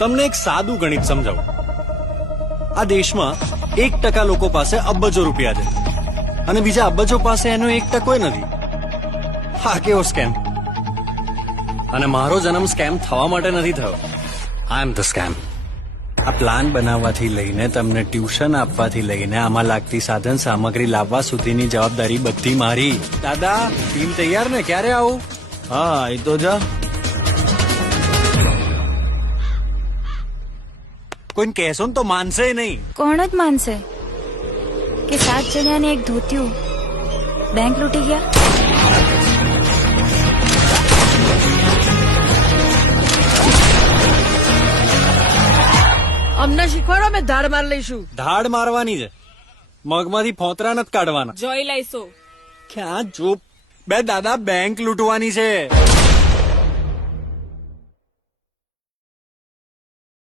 તમને એક સાદું ગણિત સમજાવું. આ દેશમાં 1% લોકો પાસે અબજો રૂપિયા છે અને બીજા અબજો પાસે એનો 1% નથી. હા, કેવો સ્કેમ. અને મારો જન્મ સ્કેમ થવા માટે નથી થયો. આઈ એમ ધ સ્કેમ. આ પ્લાન બનાવવાથી લઈને તમને ટ્યુશન આપવાથી લઈને આમાં લાગતી સાધન સામગ્રી લાવવા સુધીની જવાબદારી બધી મારી. દાદા, ટીમ તૈયાર ને? ક્યારે આવું? હા, એ તો જા. કોઈને કહેશો ને તો માનશે નહીં. કોણ જ માનશે કે 7 જણાને એક ધોતિયું બેંક લૂંટી ગયા? અમને શીખવાડો, અમે ધાડ માર લઈશું. ધાડ મારવાની છે, મગમાંથી ફોતરા નથી કાઢવાના. જોઈ લઈશું. ક્યાં ચૂપ. બે દાદા, બેંક લૂંટવાની છે.